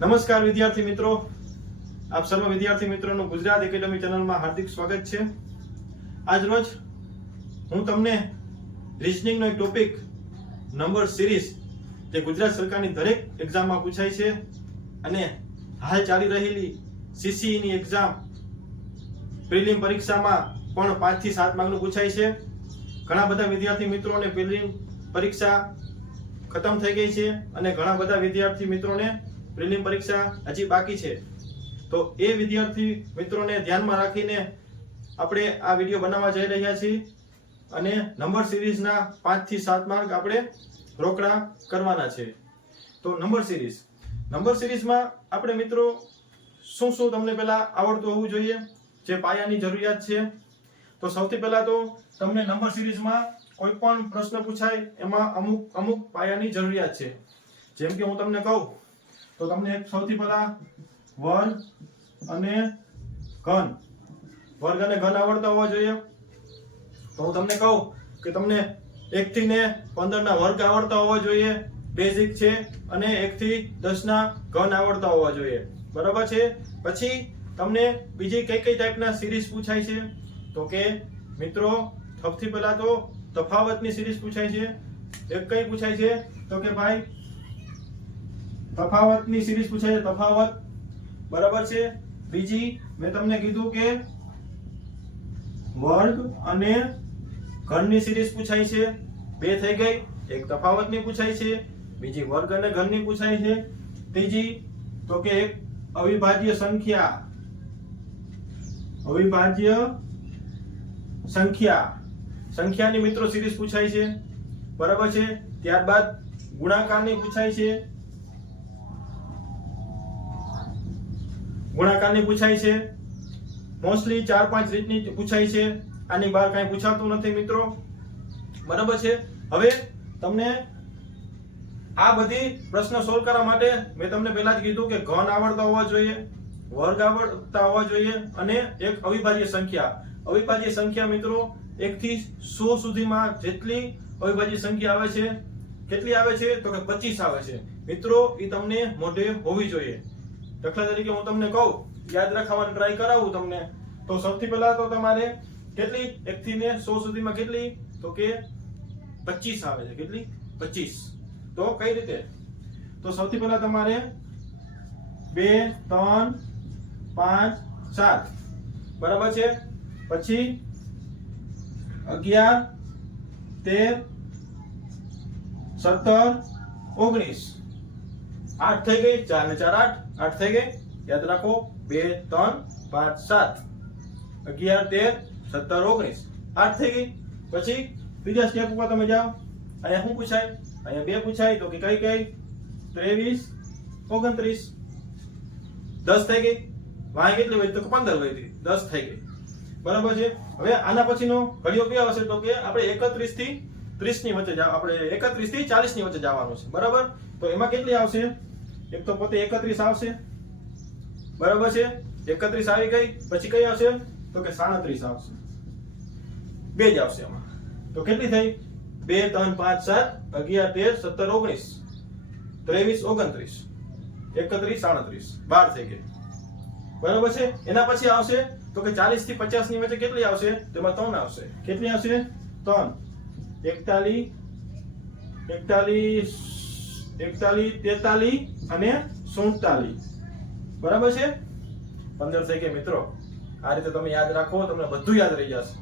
નમસ્કાર વિદ્યાર્થી મિત્રો, આપ સર્વ વિદ્યાર્થી મિત્રોનું ગુજરાત એકેડમી ચેનલમાં હાર્દિક સ્વાગત છે। આજ રોજ હું તમને રીઝનિંગનો એક ટોપિક નંબર સિરીઝ જે ગુજરાત સરકારની દરેક એક્ઝામમાં પૂછાય છે અને હાલ ચાલી રહેલી CCE ની એક્ઝામ પ્રિલિમ પરીક્ષામાં પણ 5 થી 7 માર્કનું પૂછાય છે। ઘણા બધા વિદ્યાર્થી મિત્રોને પ્રિલિમ પરીક્ષા ખતમ થઈ ગઈ છે અને ઘણા બધા વિદ્યાર્થી મિત્રોને પ્રિલિમ પરીક્ષા હજી બાકી છે। તો એ વિદ્યાર્થી મિત્રોને ધ્યાનમાં રાખીને આપણે આ વિડિયો બનાવવા જઈ રહ્યા છીએ અને નંબર સિરીઝના 5 થી 7 માર્ક આપણે રોકડા કરવાના છે। તો નંબર સિરીઝમાં આપણે મિત્રો શું તમને પહેલા આવડતું હોવું જોઈએ, જે પાયાની જરૂરિયાત છે। તો સૌથી પહેલા તો તમને નંબર સિરીઝમાં કોઈ પણ પ્રશ્ન પૂછાય એમાં અમુક પાયાની જરૂરિયાત છે। જેમ કે હું તમને કહું તો તમને સૌથી પહેલા વર્ગ અને ઘન આવડતા હોવા જોઈએ। તો હું તમને કહું કે તમને 1 થી 15 ના વર્ગ આવડતા હોવા જોઈએ, બેઝિક છે, અને 1 થી 10 ના ઘન આવડતા હોવા જોઈએ, બરાબર છે। પછી તમને બીજી કઈ ટાઈપના સિરીઝ પૂછાય છે તો કે મિત્રો સૌથી પહેલા તો તફાવતની સિરીઝ પૂછાય છે। એક કઈ પૂછાય છે તો કે ભાઈ તફાવતની સિરીઝ પૂછાય છે, તફાવત, બરાબર છે। બીજી મેં તમને કીધું કે વર્ગ અને ઘનની સિરીઝ પૂછાય છે, બે થઈ ગઈ। એક તફાવતની પૂછાય છે, બીજી વર્ગ અને ઘનની પૂછાય છે। ત્રીજી તો કે એક અવિભાજ્ય સંખ્યાની મિત્રો સિરીઝ પૂછાય છે, બરાબર છે। ત્યારબાદ ગુણાકારની પૂછાય છે, મોસ્ટલી 4-5 રીતની પૂછાય છે, આની બહાર કાંઈ પૂછાતું નથી મિત્રો, બરાબર છે। હવે તમને આ બધી પ્રશ્ન સોલ્વ કરવા માટે મેં તમને પહેલા જ કીધું કે ઘન આવડતા હોવા જોઈએ, વર્ગ આવડતા હોવા જોઈએ અને એક અવિભાજ્ય સંખ્યા મિત્રો 1 થી 100 સુધીમાં જેટલી અવિભાજ્ય સંખ્યા આવે છે, કેટલી આવે છે તો કે 25 આવે છે મિત્રો, એ તમને મોઢે હોવી જોઈએ। દાખલા તરીકે હું તમને કહું, યાદ રાખવાનો ટ્રાય કરાવું તમને, તો સૌથી પહેલા તો તમારે કેટલી 1 થી 100 સુધીમાં કેટલી તો કે 25 આવે છે, કેટલી 25। તો કઈ રીતે, તો સૌથી પહેલા તમારે 2 3 5 7, બરાબર છે। પછી 11 13 17 19, 8 થઈ ગઈ, 4 ને 4 8 થઈ ગઈ, યાદ રાખો 2 3 5 7, 11 13 17 19, 8 થઈ ગઈ। પછી બીજા સ્ટેપ ઉપર તમે જાઓ, અહીંયા શું પૂછાય, અહીંયા 2 પૂછાય તો કે કઈ 23 29, 10 થઈ ગઈ, વાય કેટલી હોય તો 15 હોય, 10 થઈ ગઈ, બરાબર છે। હવે આના પછીનો ઘડિયો કયો આવશે તો કે આપણે 31 થી 30 ની વચ્ચે આપણે 31 થી 40 ની વચ્ચે જવાનું છે, બરાબર। તો એમાં કેટલી આવશે, એક તો પોતે 31 આવશે, બરાબર છે। 31 આવી ગઈ, પછી કઈ આવશે તો કે 37 આવશે, બે જ આવશે એમાં। તો કેટલી થઈ, 2 3 5 7 11 13 17 19 23 29 31 37, 12 થઈ ગઈ, બરાબર છે। એના પછી આવશે તો કે 40 થી 50 ની વચ્ચે કેટલી આવશે, તેમાં 3 આવશે, કેટલી આવશે 3, 41 43 અને 47, બરાબર છે। 15 થઈ ગઈ મિત્રો। આ રીતે તમે યાદ રાખો, તમને બધું યાદ રહી જશે।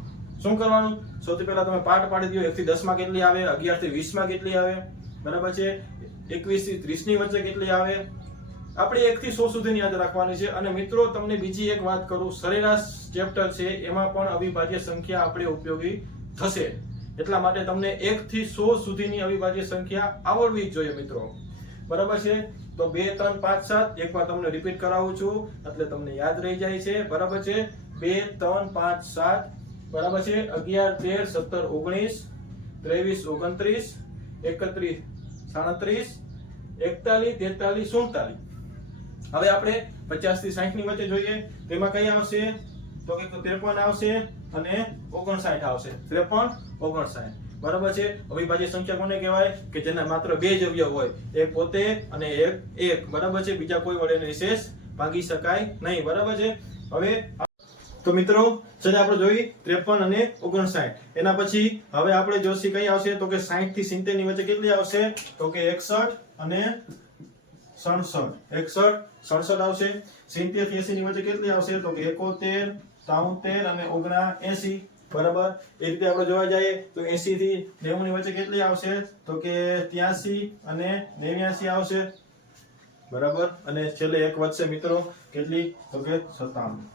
શું કરવાનું, સૌથી પહેલા તમે પાર્ટ પાડી દો, 1 થી 10 માં કેટલી આવે, 11 થી 20 માં કેટલી આવે, બરાબર છે। 21 થી 30 ની વચ્ચે કેટલી આવે, આપણે 1 થી 100 સુધીની યાદ રાખવાની છે। અને મિત્રો તમને બીજી એક વાત કરું, સરેરાશ ચેપ્ટર છે એમાં પણ અવિભાજ્ય સંખ્યા આપણે ઉપયોગી થશે, એટલા માટે તમને 1 થી 100 સુધીની અવિભાજ્ય સંખ્યા આવડવી જ જોઈએ મિત્રો, બરાબર છે। તો 2 3 5 7 એકવાર તમને રિપીટ કરાવું છું એટલે તમને યાદ રહી જાય છે, બરાબર છે। 2 3 5 7, બરાબર છે। 11 13 17 19 23 29 31 37 41 43 47। હવે આપણે 50 થી 60 ની વચ્ચે જોઈએ, તેમાં કઈ આવશે તો કે 53 આવશે અને 59 આવશે, 53 59। બરાબર છે. અવિભાજ્ય સંખ્યા કોને કહેવાય? કે જેના માત્ર બે જ અવયવ હોય, એક પોતે અને એક, બરાબર છે. બીજા કોઈ વડે નિશેષ ભાગી શકાય નહીં, બરાબર છે. હવે તો મિત્રો ચલો આપણે જોઈ 53 અને 59. એના પછી હવે આપણે જોશી કઈ આવશે તો કે 60 થી 70 ની વચ્ચે કેટલી આવશે તો કે 61 અને 67. 61 67 આવશે. 70 થી 80 ની વચ્ચે કેટલી આવશે તો કે 71 73 અને 79, બરાબર. એ રીતે આપણે જોવા જઈએ તો 80 થી 90 ની વચ્ચે કેટલી આવશે તો કે 83 અને 89 આવશે, બરાબર. અને છેલ્લે એક વધશે મિત્રો, કેટલી તો કે 97.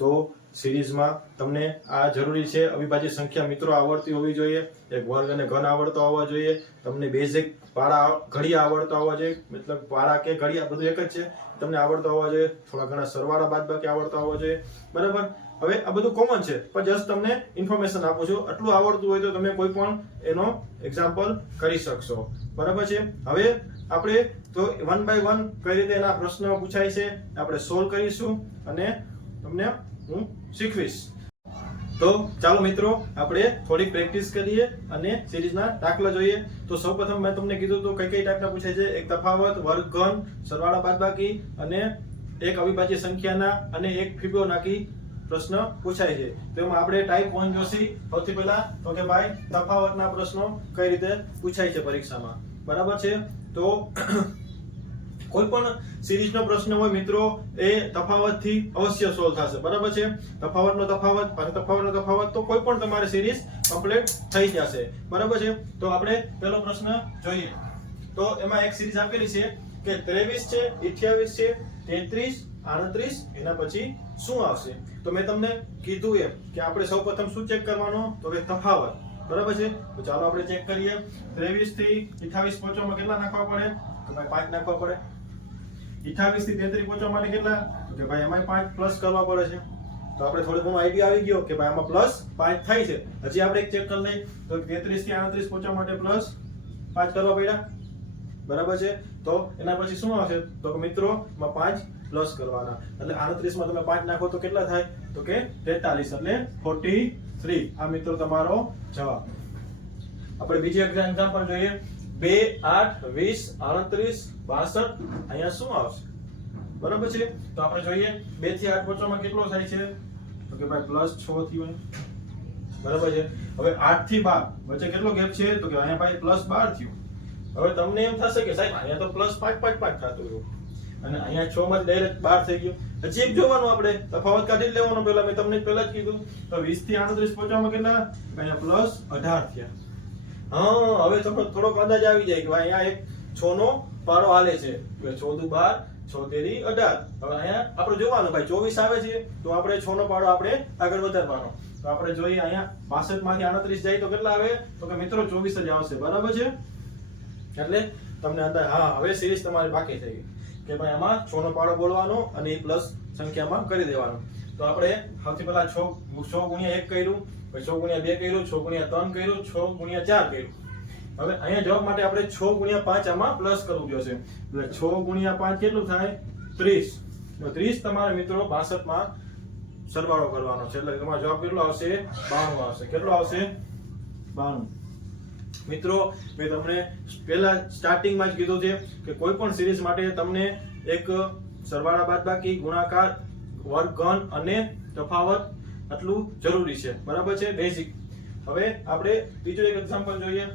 તો સિરીઝમાં તમને આ જરૂરી છે, અવિભાજ્ય સંખ્યા મિત્રો આવડતી હોવી જોઈએ, એક વર્ગ અને ઘન આવડતો હોવો જોઈએ, તમને બેઝિક પાડા ઘડિયા આવડતો હોવા જોઈએ, મતલબ પાડા કે ઘડિયા બધું એક જ છે, તમને આવડતો હોવા જોઈએ, થોડા ઘણા સરવાળા બાદબાકી આવડતા હોવા જોઈએ, બરાબર. હવે આ બધું કોમન છે, પણ જસ્ટ તમને ઇન્ફોર્મેશન આપું છું. આટલું આવડતું હોય તો તમે કોઈ પણ એનો એક્ઝામ્પલ કરી શકશો, બરાબર છે. હવે આપણે તો 1 by 1 કઈ રીતે એના પ્રશ્નો પૂછાય છે આપણે સોલ્વ કરીશું અને તમને હું શીખવીશ. તો ચાલો મિત્રો આપણે થોડી પ્રેક્ટિસ કરીએ અને સિરીઝના દાખલા જોઈએ. તો સૌપ્રથમ મેં તમને કીધું તો કઈ ટાઈપના પૂછાય છે? એક તફાવત, વર્ગ, ઘન, સરવાળા બાદબાકી અને એક અવિભાજ્ય સંખ્યાના અને એક ફિબોનાકી પ્રશ્ન પૂછાય છે. તો એમાં આપણે ટાઈપ 1 જોશી. સૌથી પહેલા તો કે ભાઈ તફાવતના પ્રશ્નો કઈ રીતે પૂછાય છે પરીક્ષામાં, બરાબર છે. તો કોઈ પણ સિરીઝનો પ્રશ્ન હોય મિત્રો એ તફાવતથી અવશ્ય સોલ્વ થશે, બરાબર છે. તફાવતનો તફાવત, તફાવતનો તફાવત, તો કોઈ પણ તમારી સિરીઝ કમ્પ્લીટ થઈ જશે, બરાબર છે. તો આપણે પહેલો પ્રશ્ન જોઈએ. તો એમાં એક સિરીઝ આપેલી છે કે 23 છે, 28 છે, 33, 38, એના પછી શું આવશે? તો મેં તમને કીધું એમ કે આપણે સૌપ્રથમ શું ચેક કરવાનું તો કે તફાવત, બરાબર છે. તો ચાલો આપણે ચેક કરીએ. 23 થી 28 પહોંચવામાં કેટલા નાખવા પડે તો ભાઈ 5 નાખવા પડે. 28 થી 33 પહોંચવા માટે કેટલા તો કે ભાઈ એમાં 5 પ્લસ કરવા પડે છે. તો આપણે થોડો ઘણો આઈડિયા આવી ગયો કે ભાઈ આમાં પ્લસ 5 થાય છે. હજી આપણે એક ચેક કરી લઈએ તો 33 થી 38 પહોંચવા માટે પ્લસ 5 કરવા પડ્યા, બરાબર છે. તો એના પછી શું આવશે તો કે મિત્રો માં 5 પ્લસ કરવાના, એટલે 38 માં તમે 5 નાખો તો કેટલા થાય તો કે 43, એટલે 43. આ મિત્રો તમારો જવાબ. આપણે બીજી એક્ઝામ્પલ જોઈએ. 2, 8, 20, 38, 62, અહીંયા શું આવશે, બરાબર છે. તો આપણે જોઈએ 2 થી 8 પહોંચવામાં કેટલો થાય છે તો કે ભાઈ પ્લસ 6 થયું, બરાબર છે. હવે 8 થી 12 વચ્ચે કેટલો ગેપ છે તો કે અહીંયા ભાઈ પ્લસ 12 થયું. હવે તમને એમ થશે કે સાહેબ અહીંયા તો પ્લસ 5 5 5 થતું હતું અને અહીંયા 6 માં ડાયરેક્ટ 12 થઈ ગયું. હજી એક જોવાનું, આપણે તફાવત કાઢી લેવાનો. પહેલા મેં તમને પહેલા જ કીધું. તો 20 થી 38 પહોંચવામાં કેટલા અહીંયા પ્લસ 18 થયા. હા, હવે થોડોક અંદાજ આવી જાય કે ભાઈ અહીંયા એક 6 નો પારો હાલે છે, 14 12 6 તેરી 18. હવે અહીંયા આપણે જોવાનું ભાઈ 24 આવે છે તો આપણે 6 નો પાડો આપણે આગળ વધારવાનો. તો આપણે જોઈએ અહીંયા 62 માંથી 38 જાય તો કેટલા આવે તો કે મિત્રો 24 જ આવશે, બરાબર છે. એટલે તમને અંદાજ, હા હવે સિરીઝ તમારી બાકી થઈ ગઈ કે ભાઈ આમાં 6 નો પાડો બોલવાનો અને પ્લસ સંખ્યામાં કરી દેવાનો. તો આપણે સૌથી પહેલા 6 ગુણ્યા 1 કર્યું, પછી 6 ગુણ્યા 2 કર્યું, 6 ગુણ્યા 3 કર્યું, 6 ગુણ્યા 4 કર્યું. હવે અહીંયા જવાબ માટે આપણે 6 ગુણ્યા 5 આમાં પ્લસ કરવું જોશે. એટલે 6 ગુણ્યા 5 કેટલું થાય 30. તો 30 તમારે મિત્રો 62 માં સરવાળો કરવાનો છે, એટલે તમારો જવાબ કેટલો આવશે 92 આવશે. કેટલો આવશે 92. મિત્રો મેં તમને પહેલા સ્ટાર્ટિંગમાં જ કીધું છે કે કોઈ પણ સિરીઝ માટે તમને એક સરવાળા બાદબાકી, ગુણાકાર, વર્ગ, ઘન અને તફાવત આટલું જરૂરી છે, બરાબર છે, બેઝિક. હવે આપણે બીજો એક એક્ઝામ્પલ જોઈએ.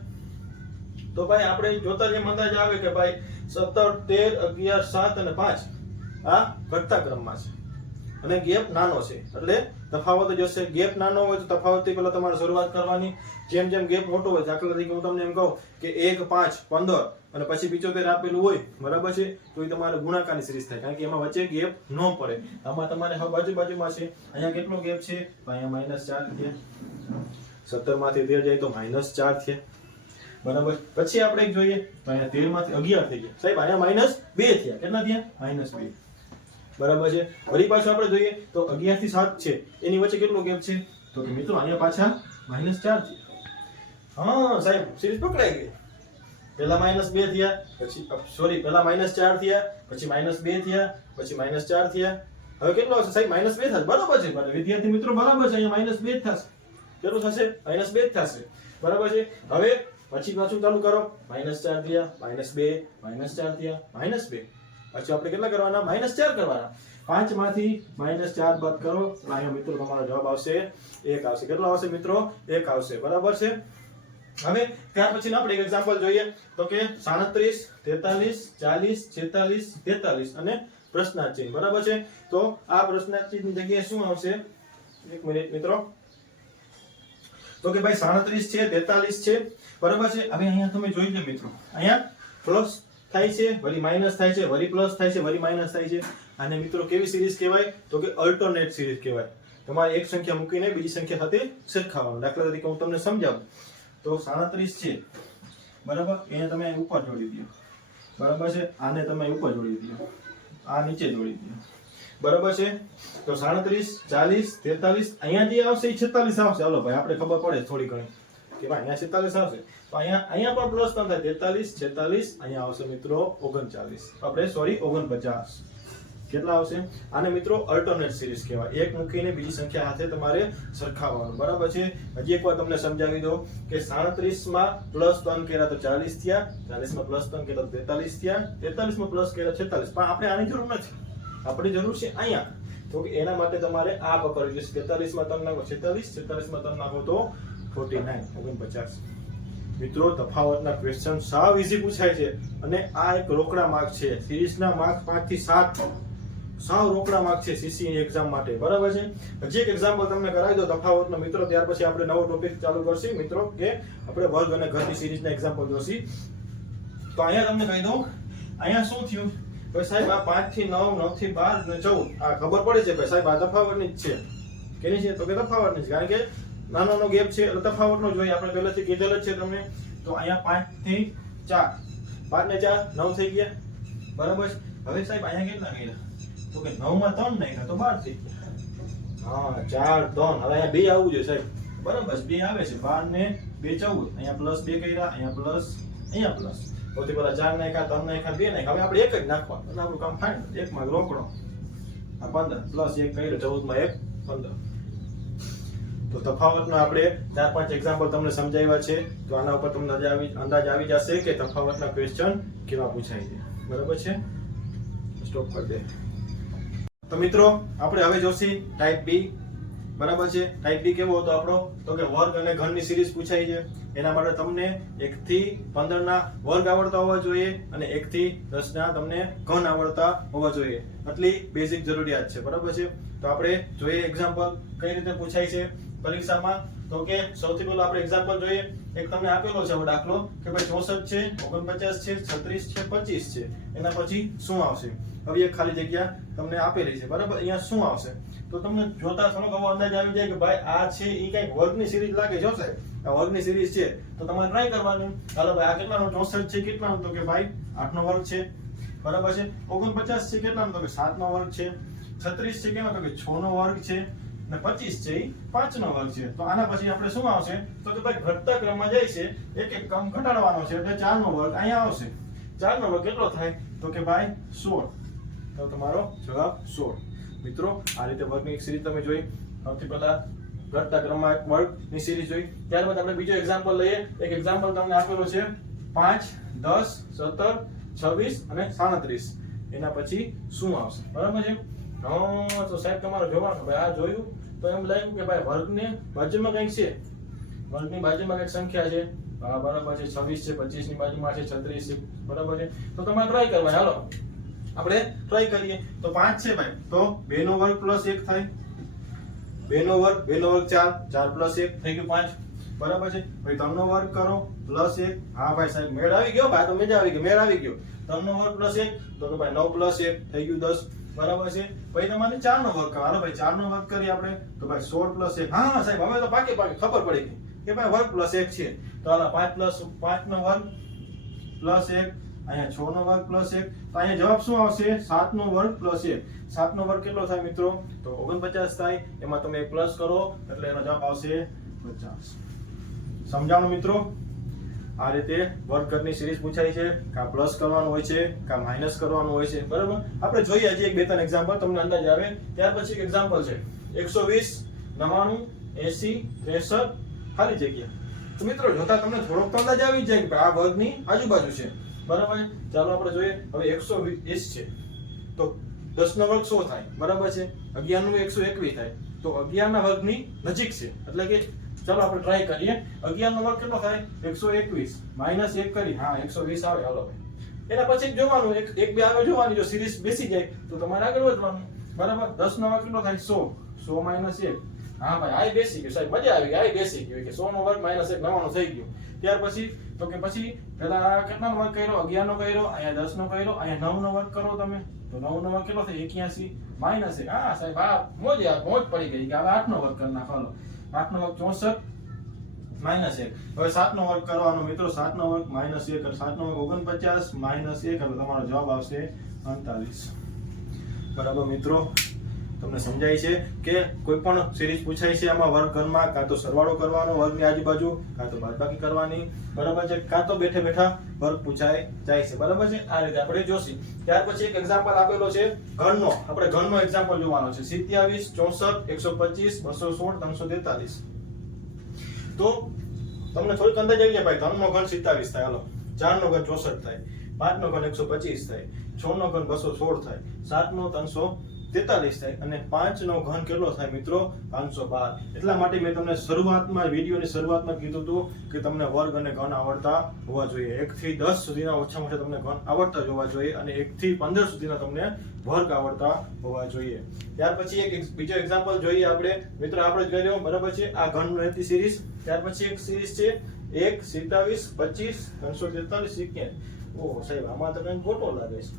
તો ભાઈ આપણે જોતા જેમ અંદાજ આવે કે ભાઈ 17, 13, 11, 7 અને 5 આ ઘટતા ક્રમમાં છે અને ગેપ નાનો છે, એટલે તફાવત જ હશે. ગેપ નાનો હોય તો તફાવતથી પહેલા તમારે શરૂઆત કરવાની. જેમ જેમ ગેપ મોટો હોય, દાખલા તરીકે હું તમને એમ કહું કે 1, 5, 15 અને પછી 75 આપેલું હોય, બરાબર છે, તો એ તમારે ગુણાકારની સિરીઝ થાય, કારણ કે એમાં વચ્ચે ગેપ ન પડે. આમાં તમારે હવે બાજુમાં છે, અહીંયા કેટલો ગેપ છે તો અહીંયા -4 થયા. 17 માંથી 13 જાય તો -4 થયા, બરાબર. પછી આપણે એક જોઈએ તો અહીંયા 13 માંથી 11 થઈ ગયા, સાહેબ અહીંયા -2 થયા. કેટલા થયા -2, બરાબર છે. ફરી પાછું આપણે જોઈએ તો 11 થી 7 છે, એની વચ્ચે કેટલો ગેપ છે તો કે મિત્રો અહીંયા પાછા -4 થયા. હા સાહેબ સિરીઝ પકડાઈ ગઈ. પહેલા -2 થયા, પછી સોરી પહેલા -4 થયા, પછી -2 થયા, પછી -4 થયા. હવે કેટલો હશે સાહેબ -2 થશે, બરાબર છે. વિદ્યાર્થી મિત્રો બરાબર છે, અહીંયા -2 થશે. કેટલું થશે -2 થશે. બરાબર છે. હવે પછી પાછું ચાલુ કરો, -4 થયા, -2, -4 થયા, -2. પછી આપણે કેટલા કરવાના? -4 કરવાના. 5 માંથી -4 બાદ કરો, અહીંયા મિત્રો તમારો જવાબ આવશે 1 આવશે. કેટલો આવશે મિત્રો? 1 આવશે. બરાબર છે. હવે ત્યાર પછી આપણે એક એક્ઝામ્પલ જોઈએ તો કે 37, 43, 40, 46, 43 અને પ્રશ્નાર્થ ચિહ્ન. બરાબર છે. તો આ પ્રશ્નાર્થ ચિહ્નની જગ્યાએ શું આવશે? એક મિનિટ મિત્રો. તો કે ભાઈ 37 છે, 43 છે, બરાબર છે. હવે અહીંયા તમે જોઈ લો મિત્રો, અહીંયા પ્લસ થાય છે, વળી માઈનસ થાય છે, વળી પ્લસ થાય છે, વળી માઈનસ થાય છે. આને મિત્રો કેવી સિરીઝ કહેવાય? તો કે અલ્ટરનેટ સિરીઝ કહેવાય. તમારે એક સંખ્યા મૂકીને બીજી સંખ્યા સાથે સરખાવવાનું. દાખલા તરીકે હું તમને સમજાવું તો 37 છે, બરાબર, એને તમે ઉપર જોડી દો, બરાબર છે. આને તમે ઉપર જોડી દો, આ નીચે જોડી દો, બરાબર છે. તો 37, 40, 43, અહીંયા જે આવશે એ 46 આવશે. હાલો ભાઈ, આપણે ખબર પડે થોડી ઘણી કે ભાઈ અહીંયા 46 આવશે. તો અહીંયા પણ પ્લસ ન થાય, 43, 46, અહીંયા આવશે મિત્રો 39. આપણે સોરી 49. કેટલા આવશે? આને મિત્રો અલ્ટરનેટ સિરીઝ કહેવાય. એક મૂકીને બીજી સંખ્યા સાથે તમારે સરખાવવાનું. બરાબર છે. હજી એકવાર તમને સમજાવી દો કે 37 માં +3 કર્યા તો 40 થયા, 40 માં +3 કર્યા તો 43 થયા, 43 માં પ્લસ કર્યા 46. પણ આપણે આની જરૂર નથી, આપણી જરૂર છે અહીંયા. તો કે એના માટે તમારે આ પકડવું જોઈએ. 43 માં 3 નાખો 46, 46 માં 3 નાખો તો 49, 49. મિત્રો તફાવતના ક્વેશ્ચન સાવ ઈઝી પૂછાય છે અને આ એક રોકડા માર્ક છે. સિરીઝના માર્ક 5 થી 7 સાવ રોકડા માર્ક છે સીસી એક્ઝામ માટે. બરાબર છે. હજી એક એક્ઝામ્પલ તમને કરાવી દો તફાવતનો મિત્રો, ત્યાર પછી આપણે નવો ટોપિક ચાલુ કરશું મિત્રો કે આપણે વર્ગ અને ઘરની સિરીઝના એક્ઝામ્પલ જોશી. તો અહીંયા તમને કહી દઉં, અહીંયા શું થયું ભાઈ સાહેબ, આ 5 થી 9, 9 થી 12 ને 14, આ ખબર પડે છે ભાઈ સાહેબ આ તફાવતની જ છે. કેની છે? તો કે તફાવતની જ, કારણ કે નાનો ગેપ છે એટલે તફાવતનો જોઈએ. આપણે પહેલેથી કીધેલ જ છે તમને. તો અહીંયા 5 થી 4, 5 ને 4 9 થઈ ગયા, બરાબર છે. હવે સાહેબ અહીંયા કેટલા કર્યા? તો કે 9 માં 3 નાખ્યા તો 12 થઈ ગયા. હા 4 3. હવે અહીંયા 2 આવવું જોઈએ સાહેબ, બરાબર 2 આવે છે. 12 ને 2 14, અહીંયા +2 કર્યા, અહીંયા પ્લસ, અહીંયા પ્લસ. સૌથી પહેલા 4 નાખ્યા, 3 નાખ્યા, 2 નાખ્યા. હવે આપણે એક જ નાખવાનું એટલે આપણું કામ ફાઇનલ. 1 માં રોકડો આ 15 પ્લસ 1 કર્યો 14 માં 1 15. તો તફાવતનો આપણે 4-5 એક્ઝામ્પલ તમને સમજાવ્યા છે. તો આના ઉપર તમને અંદાજ આવી જશે કે તફાવતના ક્વેશ્ચન કેવા પૂછાય છે. બરાબર છે. સ્ટોપ કરી દે. તો મિત્રો આપણે હવે જોશી ટાઈપ બી. બરાબર છે. ટાઈપ બી કેવો હતો આપણો? તો કે વર્ગ અને ઘનની સિરીઝ પૂછાય છે. એના માટે તમને 1 થી 15 ના વર્ગ આવડતા હોવા જોઈએ અને 1 થી 10 ના તમને ઘન આવડતા હોવા જોઈએ. આટલી બેઝિક જરૂરિયાત છે. બરાબર છે. તો આપણે જોઈએ એક્ઝામ્પલ કઈ રીતે પૂછાય છે પરીક્ષામાં. તો કે સૌથી પહેલા આપણે એક્ઝામ્પલ જોઈએ. એક તમને આપેલો છે દાખલો કે ભાઈ 64 છે, 49 છે, 36 છે, 25 છે. એના પછી શું આવશે? હવે એક ખાલી જગ્યા તમને આપેલી છે, બરાબર. અહીંયા શું આવશે? તો તમને જોતા થોડોક એવો અંદાજ આવી જાય કે ભાઈ આ છે એ કઈક વર્ગની સિરીઝ લાગે છે સાહેબ. આ વર્ગની સિરીઝ છે તો તમારે ટ્રાય કરવાની. હાલો ભાઈ આ કેટલાનો? 64 છે કેટલાનો? તો કે ભાઈ 8 નો વર્ગ છે, બરાબર છે. 49 છે કેટલાનો? તો કે 7 નો વર્ગ છે. 36 છે કેટલાનો? તો કે 6 નો વર્ગ છે. અને 25 છે એ 5 નો વર્ગ છે. તો આના પછી આપણે શું આવશે? તો કે ભાઈ ઘટતા ક્રમમાં જાય છે, એક એક ક્રમ ઘટાડવાનો છે એટલે 4 નો વર્ગ અહીંયા આવશે. 4 નો વર્ગ કેટલો થાય? તો કે ભાઈ 16. તો તમારો જવાબ 16. મિત્રો આ રીતે વર્ગની એક સિરીઝ તમે જોઈ. સૌથી પહેલા ઘટતા ક્રમમાં વર્ગની સિરીઝ જોઈ. ત્યારબાદ આપણે બીજો એક્ઝામ્પલ લઈએ. એક એક્ઝામ્પલ તમને આપેલો છે 5, 10, 17, 26 અને 37. એના પછી શું આવશે? બરાબર છે. તો સાહેબ તમારો જોવાનું ભાઈ આ જોયું તો એમ લાગ્યું કે ભાઈ વર્ગની બાજુમાં કંઈક છે, વર્ગની બાજુમાં કંઈક સંખ્યા છે. હા બરાબર છે. 26 છે, 25 ની બાજુમાં છે 36 છે, બરાબર છે. તો તમારે ટ્રાય કરવાની. હાલો આપણે ટ્રાય કરીએ. તો 5 છે ભાઈ, તો 2 નો વર્ગ પ્લસ 1 થાય. 2 નો વર્ગ 4, 4 પ્લસ 1 થઈ ગયું 5, બરાબર છે. ભાઈ 3 નો વર્ગ કરો પ્લસ 1. હા ભાઈ સાહેબ મેળ આવી ગયો. ભાઈ તો મજા આવી ગઈ, મેળ આવી ગયો. 3 નો વર્ગ પ્લસ 1 તો કે ભાઈ 9 પ્લસ 1 થઈ ગયું 10, બરાબર છે. પછી તમારે 4 નો વર્ગ કરો. હાલો ભાઈ 4 નો વર્ગ કરીએ આપણે તો ભાઈ 16 પ્લસ 1. હા સાહેબ હવે તો પાકી ખબર પડી ગઈ કે ભાઈ વર્ગ પ્લસ 1 છે. તો હાલો 5 નો વર્ગ પ્લસ 1, અહીંયા 6 નો વર્ગ પ્લસ 1. તો અહીંયા જવાબ શું આવશે? 7 નો વર્ગ પ્લસ 1. 7 નો વર્ગ કેટલો થાય મિત્રો? તો 49 થાય. એમાં તમે એક પ્લસ કરો એટલે એનો જવાબ આવશે 50. સમજાણું મિત્રો? આ રીતે વર્ગ ઘરની સિરીઝ પૂછાય છે. કા પ્લસ કરવાનું હોય છે, કા માઈનસ કરવાનું હોય છે, બરાબર. આપણે જોઈએ હજી એક બે ત્રણ એક્ઝામ્પલ તમને અંદાજ આવે. ત્યાર પછી એક એક્ઝામ્પલ છે 120, 99, 80, 63 ખાલી જગ્યા. તો મિત્રો જોતા તમને થોડોક તો અંદાજ આવી જાય કે આ વર્ગની આજુબાજુ છે, બરાબર. ચાલો આપણે જોઈએ. હવે 120 છે તો 10 નો વર્ગ 100 થાય, બરાબર છે. 11 નો 121 થાય તો 11 ના વર્ગની નજીક છે. એટલે કે ચાલો આપણે ટ્રાય કરીએ. 11 નો વર્ગ કેટલો થાય? 121 માઈનસ 1 કરી, હા 120 આવે. હાલો ભાઈ, એના પછી જોવાનું એક બે આગળ જોવાની. જો સિરીઝ બેસી જાય તો તમારે આગળ વધવાનું, બરાબર. 10 નો વર્ગ કેટલો થાય? 100 માઈનસ 1, હા ભાઈ આ બેસી ગયું સાહેબ, મજા આવી ગઈ. આ બેસી ગયું કે 100 નો વર્ગ માઈનસ 1 99 થઈ ગયું. ત્યાર પછી તો કે પછી પેલા કેટલાનો વર્ગ કર્યો? 11 નો કર્યો, અહીંયા 10 નો કર્યો, અહીંયા 9 નો વર્ગ કરો તમે તો 9 નો વર્ગ કેટલો થાય? 81 માઈનસ 1. હા સાહેબ આ મોજ પડી ગઈ કે હવે 8 નો વર્ગ કરી નાખો. 8 નો વર્ગ 64 માઈનસ 1. હવે 7 નો વર્ગ કરવાનો મિત્રો. 7 નો વર્ગ માઈનસ 1 એટલે 7 નો વર્ગ 49 માઈનસ 1 એટલે તમારો જવાબ આવશે 48. બરાબર મિત્રો, તમને સમજાય છે કે કોઈ પણ સિરીઝ પૂછાય છે આમાં વર્ગખંડમાં કાં તો સરવાળો કરવાનો વર્ગની આજુબાજુ, કાં તો બાદબાકી કરવાની, બરાબર છે, કાં તો બેઠે બેઠા વર્ગ પૂછાય જાય છે, બરાબર છે. આ રીતે આપણે જોશી. ત્યાર પછી એક એક્ઝામ્પલ આપેલો છે ઘનનો. આપણે ઘનનો એક્ઝામ્પલ જોવાનો છે. 27 64 125 216 343. તો તમને થોડીક અંદાજ આવી જાય ભાઈ 3 નો ઘન 27 થાય. હાલો, 4 નો ઘન 64 થાય, 5 નો ઘન 125 થાય, 6 નો ઘન 216 થાય, 7 નો 343 થાય અને 5 નો ઘન કેટલો થાય મિત્રો? 512. એટલા માટે મેં તમને શરૂઆતમાં વિડીયોની શરૂઆતમાં કીધું હતું કે તમને વર્ગ અને ઘન આવડતા હોવા જોઈએ. 1 થી 10 સુધીના ઓછામાં ઓછા તમને ઘન આવડતા જ હોવા જોઈએ અને 1 થી 15 સુધીના તમને વર્ગ આવડતા હોવા જોઈએ. ત્યાર પછી એક બીજો એક્ઝામ્પલ જોઈએ આપણે. મિત્રો આપણે જોઈ લો, બરાબર છે. આ ઘન રહેતી સિરીઝ. ત્યાર પછી એક સિરીઝ છે 1 27 25 343 91. ઓહો સાહેબ, આમાં તો કંઈક ખોટો લાગે છે.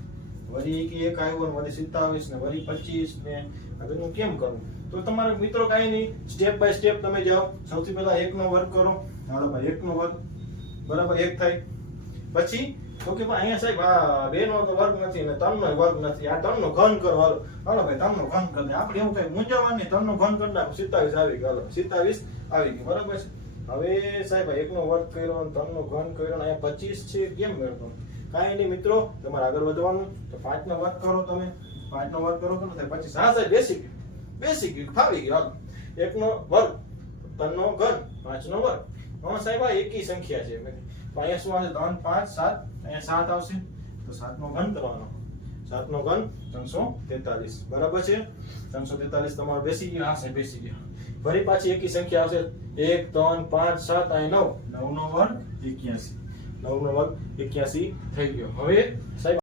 વળી કે એક આવ્યો ને વળી 27 ને વળી 25 ને હવે હું કેમ કરું? તો તમારે મિત્રો કાંઈ નહીં, સ્ટેપ બાય સ્ટેપ તમે જાઓ. સૌથી પહેલા 1 નો વર્ગ કરો. હાલો ભાઈ 1 નો વર્ગ બરાબર 1 થાય. પછી તો કે ભાઈ અહીંયા સાહેબ આ 2 નો તો વર્ગ નથી ને 3 નો વર્ગ નથી, આ 3 નો ઘન કરો. હાલો હાલો ભાઈ 3 નો ઘન કરી દે. આપણે એવું કઈ મૂંઝાવાનું નહીં, 3 નો ઘન કરી નાખો. 27 આવી ગયો. હાલો 27 આવી ગયું, બરાબર છે. હવે સાહેબ 1 નો વર્ગ કર્યો અને 3 નો ઘન કર્યો અને અહીંયા 25 છે, કેમ મેળવો? કાંઈ નહીં મિત્રો, તમારે આગળ વધવાનું. તો 5 નો વર્ગ કરો તમે. 5 નો વર્ગ કરો તો થાય 25. હા સાહેબ બેસી ગયું ફાવી ગયું. હાલો 1 નો વર્ગ 3 નો ઘન 5 નો વર્ગ. હા સાહેબ આ એકી સંખ્યા છે. અહીંયા શું આવશે? 3 5 7, અહીંયા 7 આવશે તો 7 નો ઘન કરવાનો. 7 નો ઘન 343, બરાબર છે. 343 તમારો બેસી ગયો. હા સાહેબ બેસી ગયો. ફરી પાછી એકી સંખ્યા આવશે 1 3 5 7, અહીંયા 9 નો વર્ગ 81. 9 નો વર્ગ 81 થઈ ગયો. હવે સાહેબ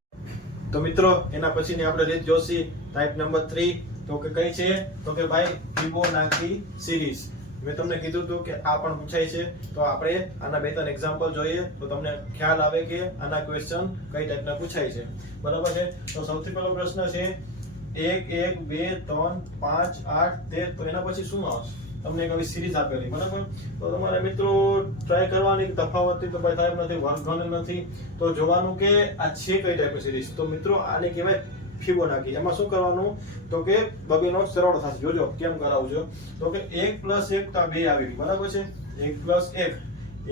તો મિત્રો એના પછીની આપણે રીત જોશી. ટાઈપ નંબર 3 તો કે કઈ છે? તો કે ભાઈ ફિબોનાચી સિરીઝ. મેં તમને કીધું હતું કે આ પણ પૂછાય છે. તો આપણે આના બે ત્રણ એક્ઝામ્પલ જોઈએ તો તમને ખ્યાલ આવે કે આના ક્વેશ્ચન કઈ ટાઈપના પૂછાય છે, બરાબર છે. તો સૌથી પહેલો પ્રશ્ન છે 1 1 2 3 5 8 13. તો એના પછી શું આવશે? તમને એક આવી સિરીઝ આપેલી, બરાબર. તો તમારે મિત્રો ટ્રાય કરવાની કે તફાવત તો ભાઈ સાહેબ નથી, વર્ગઘન નથી. તો જોવાનું કે આ છે કઈ ટાઈપની સિરીઝ. તો મિત્રો આને કહેવાય ફિબોનાચી. એમાં શું કરવાનું? તો કે બબેનો સરવાળો થશે. જોજો કેમ કરાવું છું. તો કે 1 + 1 તો 2 આવી ગયું, બરાબર છે. 1 + 1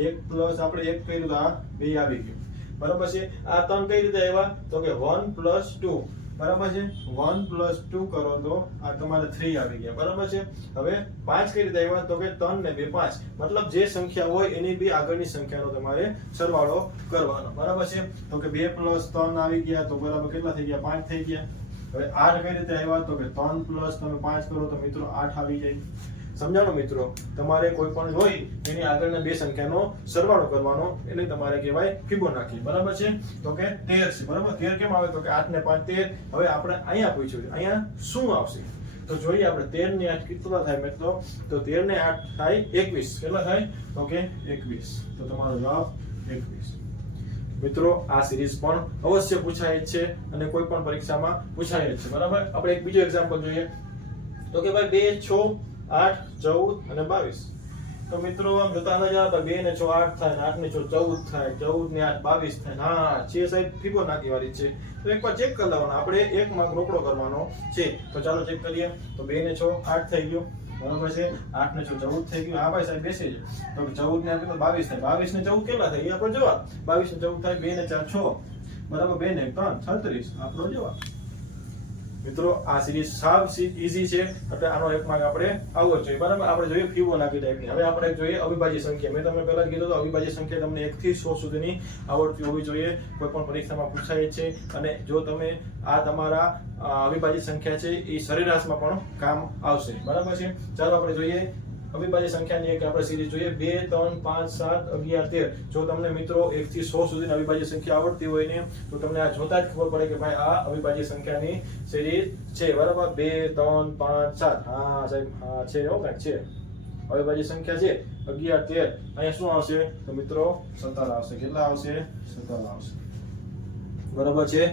1 પ્લસ આપણે 1 કર્યું તો આ 2 આવી ગયું, બરાબર છે. આ 3 કઈ રીતે આવ્યા? તો કે 1 + 2, બરાબર છે. 1 + 2 કરો તો આ તમારે 3 આવી ગયા, બરાબર છે. હવે 5 કઈ રીતે આવ્યા? તો કે 3 ને 2 5. મતલબ જે સંખ્યા હોય એની બી આગળની સંખ્યાનો તમારે સરવાળો કરવાનો, બરાબર છે. તો કે 2 + 3 આવી ગયા તો બરાબર કેટલા થઈ ગયા? 5 થઈ ગયા. હવે 8 કઈ રીતે આવ્યા? તો કે 3 + તમે 5 કરો તો મિત્રો 8 આવી જાય. સમજાણો મિત્રો? તમારે કોઈ પણ હોય એની આગળના બે સંખ્યાનો સરવાળો કરવાનો, એટલે તમારે કહેવાય ફિબોનાચી, બરાબર છે. તો કે 13 છે, બરાબર. 13 કેમ આવે? તો કે 8 ને 5 13. હવે આપણે અહીંયા પૂછ્યું છે, અહીંયા શું આવશે? તો જોઈએ આપણે 13 ને 8 કેટલા થાય મિત્રો? તો 13 ને 8 થાય 21. કેટલા થાય? તો કે 21. તો તમારો જવાબ 21. મિત્રો આ સિરીઝ પણ અવશ્ય પૂછાય જ છે અને કોઈ પણ પરીક્ષામાં પૂછાય જ છે, બરાબર. આપણે એક બીજો એક્ઝામ્પલ જોઈએ. તો કે ભાઈ 2 6 8 14 અને 22. તો મિત્રો આમ જોતા અંદાજ આવે 2 ને 6 8 થાય, 8 ને 6 14 થાય, 14 ને 8 22 થાય. હા છે સાહેબ, ફિબોનાચી વાળી છે. તો એકવાર ચેક કરી લેવાનું. આપણે એક માર્ક રોકડો કરવાનો છે. તો ચાલો ચેક કરીએ. તો 2 ને 6 8 થઈ ગયો, બરાબર છે. 8 ને 6 14 થઈ ગયું. હા ભાઈ સાહેબ બેસી છે. તો 14 ને 8 22 થાય. 22 ને 14 કેટલા થાય? એ આપણો જવાબ. 22 ને 14 થાય. 2 ને 4 6, બરાબર. 2 ને 1 3 36, આપણો જવાબ. મિત્રો આ સિરીઝ સાવ ઈઝી છે, એટલે આનો એક માર્ક આપણે આવવો જ જોઈએ. બરાબર, આપણે જોઈએ ફિબોનાકી ટાઈપની. હવે આપણે જોઈએ અવિભાજ્ય સંખ્યા. મેં તમને પહેલા જ કીધું તો અવિભાજ્ય સંખ્યા તમને 1 થી 100 સુધીની આવડતી હોવી જોઈએ. કોઈ પણ પરીક્ષામાં પૂછાય છે, અને જો તમે આ તમારા અવિભાજ્ય સંખ્યા છે એ સરેરાશમાં પણ કામ આવશે. બરાબર છે. ચાલો આપણે જોઈએ અવિભાજ્ય સંખ્યાની એક આપણે સિરીઝ જોઈએ. 2 3 5 7 11 13. જો તમને મિત્રો 1 થી 100 સુધીની અવિભાજ્ય સંખ્યા આવડતી હોય ને, તો તમને આ જોતા જ ખબર પડે કે ભાઈ આ અવિભાજ્ય સંખ્યાની સિરીઝ છે. બરાબર, 2 3 5 7. હા સાહેબ, હા છે, એવું કાંઈક છે. અવિભાજ્ય સંખ્યા છે 11 13. અહીંયા શું આવશે તો મિત્રો 17 આવશે. કેટલા આવશે? 17 આવશે. બરાબર છે.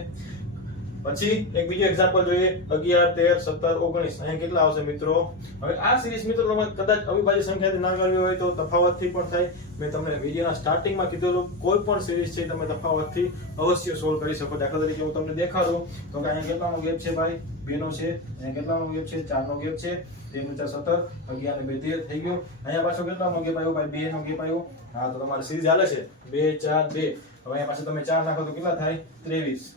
પછી એક બીજું એક્ઝામ્પલ જોઈએ. 11 13 17 19. અહીંયા કેટલા આવશે મિત્રો? હવે આ સિરીઝ મિત્રો તમે કદાચ અવિભાજ્ય સંખ્યાથી ના કરવી હોય તો તફાવતથી પણ થાય. મેં તમને વિડીયોના સ્ટાર્ટિંગમાં કીધેલું કોઈ પણ સિરીઝ છે તમે તફાવતથી અવશ્ય સોલ્વ કરી શકો. દાખલા તરીકે હું તમને દેખાડું તો કે અહીંયા કેટલાનો ગેપ છે ભાઈ? 2 નો છે. અહીંયા કેટલાનો ગેપ છે? 4 નો ગેપ છે. 3 × 4 17, 11 ને 2 13 થઈ ગયું. અહીંયા પાછો કેટલાનો ગેપ આવ્યો ભાઈ? 2 નો ગેપ આવ્યો. હા, તો તમારી સિરીઝ હાલે છે 2 4 2. હવે અહીંયા પાછું તમે 4 નાખો તો કેટલા થાય? 23.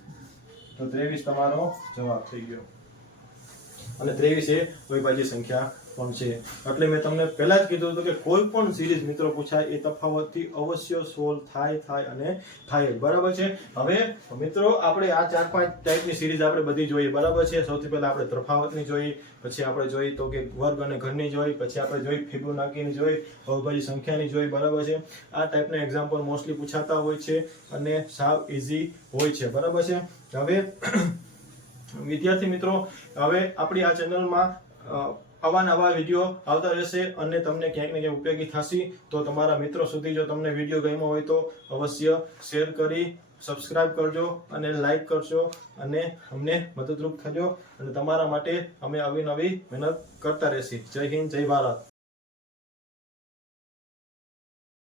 તો 23 તમારો જવાબ થઈ ગયો. અને 23 એ અવિભાજ્ય સંખ્યા પણ છે. એટલે મેં તમને પહેલા જ કીધું હતું કે કોઈ પણ સિરીઝ મિત્રો પૂછાય એ તફાવતથી અવશ્ય સોલ્વ થાય અને થાય. બરાબર છે. હવે મિત્રો આપણે આ 4-5 ટાઈપની સિરીઝ આપણે બધી જોઈએ. બરાબર છે. સૌથી પહેલા આપણે તફાવતની જોઈ, પછી આપણે જોઈ તો કે વર્ગ અને ઘનની જોઈ, પછી આપણે જોઈ ફિબોનાકીની જોઈ, અવિભાજ્ય સંખ્યાની જોઈ. બરાબર છે. આ ટાઈપના એક્ઝામ્પલ મોસ્ટલી પૂછાતા હોય છે અને સાવ ઈઝી હોય છે. બરાબર છે. હવે વિદ્યાર્થી મિત્રો, હવે આપણી આ ચેનલમાં અવાનવા વિડીયો આવતા રહેશે અને તમને ક્યાંક ને ક્યાંક ઉપયોગી થશે. તો તમારા મિત્રો સુધી જો તમને વિડીયો ગમ્યો હોય તો અવશ્ય શેર કરી સબસ્ક્રાઇબ કરજો અને લાઈક કરજો અને અમને મદદરૂપ થજો. અને તમારા માટે અમે અવનવી મહેનત કરતા રહેશી. જય હિન્દ, જય ભારત.